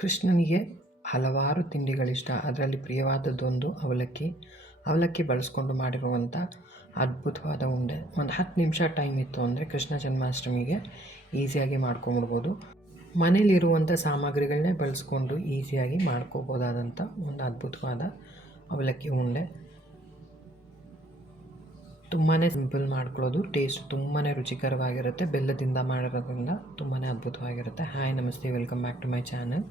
ಕೃಷ್ಣನಿಗೆ ಹಲವಾರು ತಿಂಡಿಗಳಿಷ್ಟ. ಅದರಲ್ಲಿ ಪ್ರಿಯವಾದದ್ದೊಂದು ಅವಲಕ್ಕಿ. ಅವಲಕ್ಕಿ ಬಳಸ್ಕೊಂಡು ಮಾಡಿರುವಂಥ ಅದ್ಭುತವಾದ ಉಂಡೆ. ಒಂದು ಹತ್ತು ನಿಮಿಷ ಟೈಮ್ ಇತ್ತು ಅಂದರೆ ಕೃಷ್ಣ ಜನ್ಮಾಷ್ಟಮಿಗೆ ಈಸಿಯಾಗಿ ಮಾಡ್ಕೊಂಬಿಡ್ಬೋದು ಮನೇಲಿರುವಂಥ ಸಾಮಗ್ರಿಗಳನ್ನೇ ಬಳಸ್ಕೊಂಡು ಈಸಿಯಾಗಿ ಮಾಡ್ಕೋಬೋದಾದಂಥ ಒಂದು ಅದ್ಭುತವಾದ ಅವಲಕ್ಕಿ ಉಂಡೆ. ತುಂಬಾ ಸಿಂಪಲ್ ಮಾಡ್ಕೊಳ್ಳೋದು ಟೇಸ್ಟ್ ತುಂಬಾ ರುಚಿಕರವಾಗಿರುತ್ತೆ, ಬೆಲ್ಲದಿಂದ ಮಾಡಿರೋದ್ರಿಂದ ತುಂಬಾ ಅದ್ಭುತವಾಗಿರುತ್ತೆ. ಹಾಯ್ ನಮಸ್ತೆ welcome back to my channel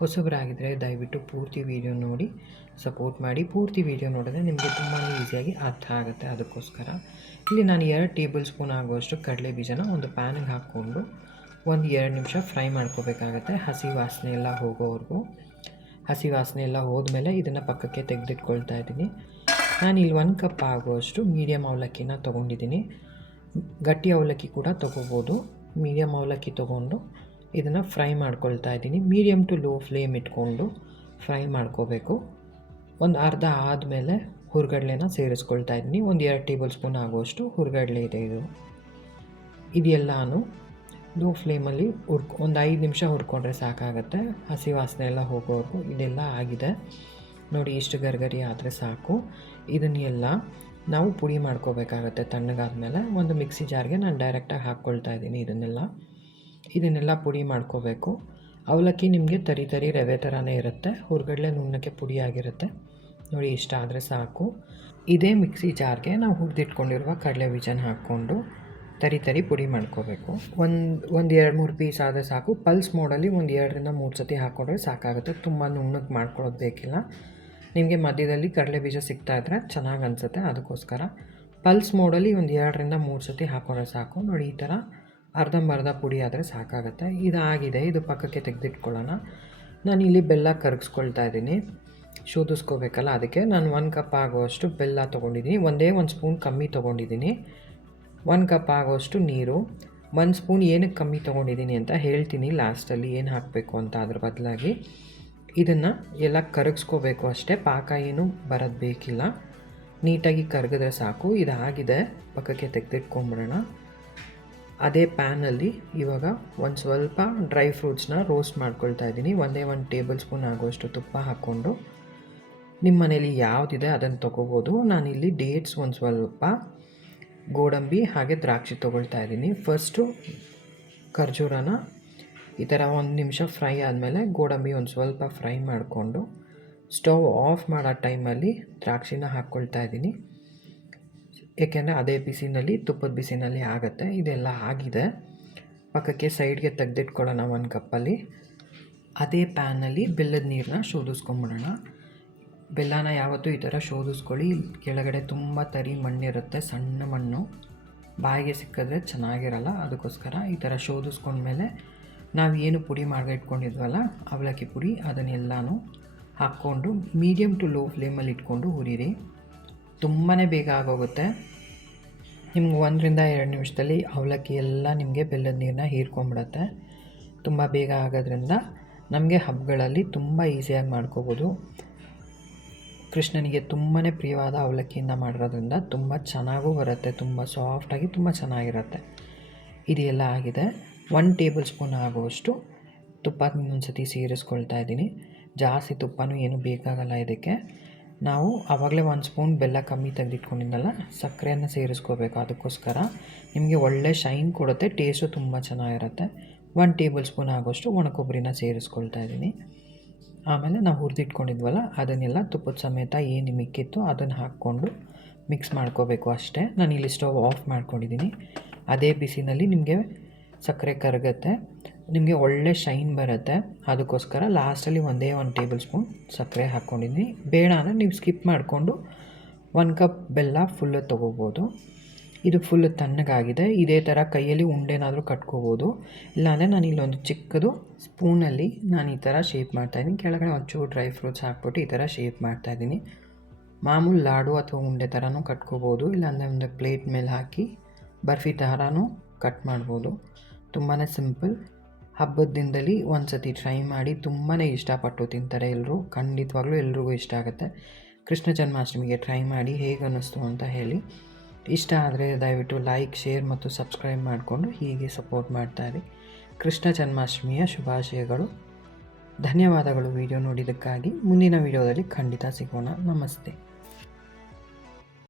ಹೊಸಬರಾಗಿದ್ದರೆ ದಯವಿಟ್ಟು ಪೂರ್ತಿ ವೀಡಿಯೋ ನೋಡಿ ಸಪೋರ್ಟ್ ಮಾಡಿ. ಪೂರ್ತಿ ವೀಡಿಯೋ ನೋಡಿದ್ರೆ ನಿಮಗೆ ತುಂಬಾ ಈಸಿಯಾಗಿ ಅರ್ಥ ಆಗುತ್ತೆ ಅದಕ್ಕೋಸ್ಕರ. ಇಲ್ಲಿ ನಾನು ಎರಡು ಟೇಬಲ್ ಸ್ಪೂನ್ ಆಗುವಷ್ಟು ಕಡಲೆ ಬೀಜನ ಒಂದು ಪ್ಯಾನಿಗೆ ಹಾಕ್ಕೊಂಡು ಒಂದು ಎರಡು ನಿಮಿಷ ಫ್ರೈ ಮಾಡ್ಕೋಬೇಕಾಗತ್ತೆ. ಹಸಿ ವಾಸನೆ ಎಲ್ಲ ಹೋಗೋವರೆಗೂ. ಹಸಿ ವಾಸನೆ ಎಲ್ಲ ಹೋದ್ಮೇಲೆ ಇದನ್ನು ಪಕ್ಕಕ್ಕೆ ತೆಗೆದಿಟ್ಕೊಳ್ತಾ ಇದ್ದೀನಿ. ನಾನು ಇಲ್ಲಿ ಒಂದು ಕಪ್ ಆಗುವಷ್ಟು ಮೀಡಿಯಮ್ ಅವಲಕ್ಕಿನ ತೊಗೊಂಡಿದ್ದೀನಿ. ಗಟ್ಟಿ ಅವಲಕ್ಕಿ ಕೂಡ ತೊಗೋಬೋದು. ಮೀಡಿಯಮ್ ಅವಲಕ್ಕಿ ತೊಗೊಂಡು ಇದನ್ನು ಫ್ರೈ ಮಾಡ್ಕೊಳ್ತಾ ಇದ್ದೀನಿ. ಮೀಡಿಯಮ್ ಟು ಲೋ ಫ್ಲೇಮ್ ಇಟ್ಕೊಂಡು ಫ್ರೈ ಮಾಡ್ಕೋಬೇಕು. ಒಂದು ಅರ್ಧ ಆದಮೇಲೆ ಹುರ್ಗಡ್ಲೆನ ಸೇರಿಸ್ಕೊಳ್ತಾ ಇದ್ದೀನಿ. ಒಂದು ಎರಡು ಟೇಬಲ್ ಸ್ಪೂನ್ ಆಗುವಷ್ಟು ಹುರ್ಗಡ್ಲೆ ಇದೆ ಇದು. ಇದೆಲ್ಲಾನು ಲೋ ಫ್ಲೇಮಲ್ಲಿ ಹುರ್ಕೊ, ಒಂದು ಐದು ನಿಮಿಷ ಹುರ್ಕೊಂಡ್ರೆ ಸಾಕಾಗುತ್ತೆ. ಹಸಿ ವಾಸನೆ ಎಲ್ಲ ಹೋಗೋವರೆಗೂ ಇದೆಲ್ಲ ಆಗಿದೆ. ನೋಡಿ, ಇಷ್ಟು ಗರ್ಗರಿ ಆದರೆ ಸಾಕು. ಇದನ್ನೆಲ್ಲ ನಾವು ಪುಡಿ ಮಾಡ್ಕೋಬೇಕಾಗತ್ತೆ ತಣ್ಣಗಾದ್ಮೇಲೆ. ಒಂದು ಮಿಕ್ಸಿ ಜಾರ್ಗೆ ನಾನು ಡೈರೆಕ್ಟಾಗಿ ಹಾಕ್ಕೊಳ್ತಾ ಇದ್ದೀನಿ ಇದನ್ನೆಲ್ಲ. ಇದನ್ನೆಲ್ಲ ಪುಡಿ ಮಾಡ್ಕೋಬೇಕು. ಅವಲಕ್ಕಿ ನಿಮಗೆ ತರಿ ತರಿ ರವೆ ಥರನೇ ಇರುತ್ತೆ. ಹುರ್ಗಡ್ಲೆ ನುಣ್ಣಕ್ಕೆ ಪುಡಿ ಆಗಿರುತ್ತೆ. ನೋಡಿ, ಇಷ್ಟ ಆದರೆ ಸಾಕು. ಇದೇ ಮಿಕ್ಸಿ ಜಾರ್ಗೆ ನಾವು ಹುರಿದಿಟ್ಕೊಂಡಿರುವ ಕಡಲೆ ಬೀಜನ ಹಾಕ್ಕೊಂಡು ತರಿ ತರಿ ಪುಡಿ ಮಾಡ್ಕೋಬೇಕು. ಒಂದು ಒಂದು ಎರಡು ಮೂರು ಪೀಸ್ ಆದರೆ ಸಾಕು. ಪಲ್ಸ್ ಮೋಡಲ್ಲಿ ಒಂದು ಎರಡರಿಂದ ಮೂರು ಸತಿ ಹಾಕ್ಕೊಂಡ್ರೆ ಸಾಕಾಗುತ್ತೆ. ತುಂಬ ನುಣ್ಣಗೆ ಮಾಡ್ಕೊಳ್ಳೋದು ಬೇಕಿಲ್ಲ. ನಿಮಗೆ ಮಧ್ಯದಲ್ಲಿ ಕಡಲೆ ಬೀಜ ಸಿಗ್ತಾ ಇದ್ರೆ ಚೆನ್ನಾಗಿ ಅನಿಸುತ್ತೆ. ಅದಕ್ಕೋಸ್ಕರ ಪಲ್ಸ್ ಮೋಡಲ್ಲಿ ಒಂದು ಎರಡರಿಂದ ಮೂರು ಸತಿ ಹಾಕ್ಕೊಂಡ್ರೆ ಸಾಕು. ನೋಡಿ, ಈ ಥರ ಅರ್ಧಂಬರ್ಧ ಪುಡಿ ಆದರೆ ಸಾಕಾಗುತ್ತೆ. ಇದಾಗಿದೆ. ಇದು ಪಕ್ಕಕ್ಕೆ ತೆಗೆದಿಟ್ಕೊಳ್ಳೋಣ. ನಾನು ಇಲ್ಲಿ ಬೆಲ್ಲ ಕರಗಿಸ್ಕೊಳ್ತಾ ಇದ್ದೀನಿ. ಶೋಧಿಸ್ಕೋಬೇಕಲ್ಲ ಅದಕ್ಕೆ. ನಾನು ಒಂದು ಕಪ್ ಆಗೋಷ್ಟು ಬೆಲ್ಲ ತೊಗೊಂಡಿದ್ದೀನಿ. ಒಂದೇ ಒಂದು ಸ್ಪೂನ್ ಕಮ್ಮಿ ತೊಗೊಂಡಿದ್ದೀನಿ. ಒಂದು ಕಪ್ ಆಗೋಷ್ಟು ನೀರು. ಒಂದು ಸ್ಪೂನ್ ಏನಕ್ಕೆ ಕಮ್ಮಿ ತೊಗೊಂಡಿದ್ದೀನಿ ಅಂತ ಹೇಳ್ತೀನಿ. ಲಾಸ್ಟಲ್ಲಿ ಏನು ಹಾಕಬೇಕು ಅಂತ ಅದ್ರ ಬದಲಾಗಿ. ಇದನ್ನು ಎಲ್ಲ ಕರಗಿಸ್ಕೋಬೇಕು ಅಷ್ಟೇ. ಪಾಕ ಏನು ಬರೋದು ಬೇಕಿಲ್ಲ. ನೀಟಾಗಿ ಕರಗಿದ್ರೆ ಸಾಕು. ಇದಾಗಿದೆ. ಪಕ್ಕಕ್ಕೆ ತೆಗೆದಿಟ್ಕೊಂಬಿಡೋಣ. ಅದೇ ಪ್ಯಾನಲ್ಲಿ ಇವಾಗ ಒಂದು ಸ್ವಲ್ಪ ಡ್ರೈ ಫ್ರೂಟ್ಸ್ನ ರೋಸ್ಟ್ ಮಾಡ್ಕೊಳ್ತಾ ಇದ್ದೀನಿ. ಒಂದೇ ಒಂದು ಟೇಬಲ್ ಸ್ಪೂನ್ ಆಗುವಷ್ಟು ತುಪ್ಪ ಹಾಕ್ಕೊಂಡು. ನಿಮ್ಮ ಮನೇಲಿ ಯಾವುದಿದೆ ಅದನ್ನು ತೊಗೋಬೋದು. ನಾನಿಲ್ಲಿ ಡೇಟ್ಸ್ ಒಂದು ಸ್ವಲ್ಪ ಗೋಡಂಬಿ ಹಾಗೆ ದ್ರಾಕ್ಷಿ ತೊಗೊಳ್ತಾ ಇದ್ದೀನಿ. ಫಸ್ಟು ಖರ್ಜೂರನ ಈ ಥರ ಒಂದು ನಿಮಿಷ ಫ್ರೈ ಆದಮೇಲೆ ಗೋಡಂಬಿ ಒಂದು ಸ್ವಲ್ಪ ಫ್ರೈ ಮಾಡಿಕೊಂಡು ಸ್ಟವ್ ಆಫ್ ಮಾಡೋ ಟೈಮಲ್ಲಿ ದ್ರಾಕ್ಷಿನ ಹಾಕ್ಕೊಳ್ತಾ ಇದ್ದೀನಿ. ಏಕೆಂದರೆ ಅದೇ ಬಿಸಿನಲ್ಲಿ, ತುಪ್ಪದ ಬಿಸಿನಲ್ಲಿ ಆಗುತ್ತೆ, ಇದೆಲ್ಲ ಆಗಿದೆ. ಪಕ್ಕಕ್ಕೆ ಸೈಡ್ಗೆ ತೆಗೆದಿಟ್ಕೊಳ್ಳೋಣ ಒಂದು ಕಪ್ಪಲ್ಲಿ. ಅದೇ ಪ್ಯಾನಲ್ಲಿ ಬೆಲ್ಲದ ನೀರನ್ನ ಶೋಧಿಸ್ಕೊಂಬಿಡೋಣ. ಬೆಲ್ಲನ ಯಾವತ್ತೂ ಈ ಥರ ಶೋಧಿಸ್ಕೊಳ್ಳಿ. ಕೆಳಗಡೆ ತುಂಬ ತರಿ ಮಣ್ಣಿರುತ್ತೆ, ಸಣ್ಣ ಮಣ್ಣು. ಬಾಯಿಗೆ ಸಿಕ್ಕಿದ್ರೆ ಚೆನ್ನಾಗಿರಲ್ಲ, ಅದಕ್ಕೋಸ್ಕರ ಈ ಥರ ಶೋಧಿಸ್ಕೊಂಡ್ಮೇಲೆ ನಾವು ಏನು ಪುಡಿ ಇಟ್ಕೊಂಡಿದ್ವಲ್ಲ, ಅವಲಕ್ಕಿ ಪುಡಿ, ಅದನ್ನೆಲ್ಲನೂ ಹಾಕ್ಕೊಂಡು ಮೀಡಿಯಮ್ ಟು ಲೋ ಫ್ಲೇಮಲ್ಲಿ ಇಟ್ಕೊಂಡು ಹುರಿರಿ. ತುಂಬಾ ಬೇಗ ಆಗೋಗುತ್ತೆ. ನಿಮ್ಗೆ ಒಂದರಿಂದ ಎರಡು ನಿಮಿಷದಲ್ಲಿ ಅವಲಕ್ಕಿ ಎಲ್ಲ ನಿಮಗೆ ಬೆಲ್ಲದ ನೀರನ್ನ ಹೀರ್ಕೊಂಬಿಡತ್ತೆ. ತುಂಬ ಬೇಗ ಆಗೋದ್ರಿಂದ ನಮಗೆ ಹಬ್ಬಗಳಲ್ಲಿ ತುಂಬ ಈಸಿಯಾಗಿ ಮಾಡ್ಕೋಬೋದು. ಕೃಷ್ಣನಿಗೆ ತುಂಬಾ ಪ್ರಿಯವಾದ ಅವಲಕ್ಕಿಯಿಂದ ಮಾಡಿರೋದ್ರಿಂದ ತುಂಬ ಚೆನ್ನಾಗೂ ಬರುತ್ತೆ, ತುಂಬ ಸಾಫ್ಟಾಗಿ ತುಂಬ ಚೆನ್ನಾಗಿರುತ್ತೆ. ಇದೆಲ್ಲ ಆಗಿದೆ. ಒನ್ ಟೇಬಲ್ ಸ್ಪೂನ್ ಆಗುವಷ್ಟು ತುಪ್ಪ ಇನ್ನೊಂದು ಸತಿ ಸೇರಿಸ್ಕೊಳ್ತಾ ಇದ್ದೀನಿ. ಜಾಸ್ತಿ ತುಪ್ಪನೂ ಏನು ಬೇಕಾಗಲ್ಲ ಇದಕ್ಕೆ. ನಾವು ಆವಾಗಲೇ ಒಂದು ಸ್ಪೂನ್ ಬೆಲ್ಲ ಕಮ್ಮಿ ತೆಗೆದಿಟ್ಕೊಂಡಿದ್ದಲ್ಲ, ಸಕ್ಕರೆಯನ್ನು ಸೇರಿಸ್ಕೋಬೇಕು ಅದಕ್ಕೋಸ್ಕರ. ನಿಮಗೆ ಒಳ್ಳೆ ಶೈನ್ ಕೊಡುತ್ತೆ ಟೇಸ್ಟು ತುಂಬ ಚೆನ್ನಾಗಿರುತ್ತೆ. ಒನ್ ಟೇಬಲ್ ಸ್ಪೂನ್ ಆಗೋಷ್ಟು ಒಣ ಕೊಬ್ಬರಿನ ಸೇರಿಸ್ಕೊಳ್ತಾ ಇದ್ದೀನಿ. ಆಮೇಲೆ ನಾವು ಹುರಿದಿಟ್ಕೊಂಡಿದ್ವಲ್ಲ, ಅದನ್ನೆಲ್ಲ ತುಪ್ಪದ ಸಮೇತ ಏನು ಮಿಕ್ಕಿತ್ತು ಅದನ್ನು ಹಾಕ್ಕೊಂಡು ಮಿಕ್ಸ್ ಮಾಡ್ಕೋಬೇಕು ಅಷ್ಟೇ. ನಾನು ಇಲ್ಲಿ ಸ್ಟವ್ ಆಫ್ ಮಾಡ್ಕೊಂಡಿದ್ದೀನಿ. ಅದೇ ಬಿಸಿನಲ್ಲಿ ನಿಮಗೆ ಸಕ್ಕರೆ ಕರಗುತ್ತೆ. ನಿಮಗೆ ಒಳ್ಳೆ ಶೈನ್ ಬರುತ್ತೆ. ಅದಕ್ಕೋಸ್ಕರ ಲಾಸ್ಟಲ್ಲಿ ಒಂದೇ ಒಂದು ಟೇಬಲ್ ಸ್ಪೂನ್ ಸಕ್ಕರೆ ಹಾಕ್ಕೊಂಡಿದ್ದೀನಿ. ಬೇಡ ಅಂದರೆ ನೀವು ಸ್ಕಿಪ್ ಮಾಡಿಕೊಂಡು ಒಂದು ಕಪ್ ಬೆಲ್ಲ ಫುಲ್ಲು ತೊಗೋಬೋದು. ಇದು ಫುಲ್ಲು ತಣ್ಣಗಾಗಿದೆ. ಇದೇ ಥರ ಕೈಯಲ್ಲಿ ಉಂಡೆನಾದರೂ ಕಟ್ಕೋಬೋದು. ಇಲ್ಲಾಂದರೆ ನಾನು ಇಲ್ಲೊಂದು ಚಿಕ್ಕದು ಸ್ಪೂನಲ್ಲಿ ನಾನು ಈ ಥರ ಶೇಪ್ ಮಾಡ್ತಾಯಿದ್ದೀನಿ ಕೆಳಗಡೆ ಒಂಚೂರು ಡ್ರೈ ಫ್ರೂಟ್ಸ್ ಹಾಕ್ಬಿಟ್ಟು ಈ ಥರ ಶೇಪ್ ಮಾಡ್ತಾಯಿದ್ದೀನಿ ಮಾಮೂಲು ಲಾಡು ಅಥವಾ ಉಂಡೆ ಥರನೂ ಕಟ್ಕೋಬೋದು. ಇಲ್ಲಾಂದರೆ ಒಂದು ಪ್ಲೇಟ್ ಮೇಲೆ ಹಾಕಿ ಬರ್ಫಿ ಥರನೂ ಕಟ್ ಮಾಡ್ಬೋದು. ತುಂಬಾ ಸಿಂಪಲ್ ಹಬ್ಬದ ದಿನದಲ್ಲಿ ಒಂದು ಸತಿ ಟ್ರೈ ಮಾಡಿ ತುಂಬಾ ಇಷ್ಟಪಟ್ಟು ತಿಂತಾರೆ ಎಲ್ಲರೂ ಖಂಡಿತವಾಗ್ಲೂ ಎಲ್ರಿಗೂ ಇಷ್ಟ ಆಗುತ್ತೆ. ಕೃಷ್ಣ ಜನ್ಮಾಷ್ಟಮಿಗೆ ಟ್ರೈ ಮಾಡಿ ಹೇಗೆ ಅನ್ನಿಸ್ತು ಅಂತ ಹೇಳಿ. ಇಷ್ಟ ಆದರೆ ದಯವಿಟ್ಟು ಲೈಕ್ ಶೇರ್ ಮತ್ತು ಸಬ್ಸ್ಕ್ರೈಬ್ ಮಾಡಿಕೊಂಡು ಹೀಗೆ ಸಪೋರ್ಟ್ ಮಾಡ್ತಾಯಿರಿ ಕೃಷ್ಣ ಜನ್ಮಾಷ್ಟಮಿಯ ಶುಭಾಶಯಗಳು. ಧನ್ಯವಾದಗಳು ವಿಡಿಯೋ ನೋಡಿದ್ದಕ್ಕಾಗಿ. ಮುಂದಿನ ವಿಡಿಯೋದಲ್ಲಿ ಖಂಡಿತ ಸಿಗೋಣ. ನಮಸ್ತೆ.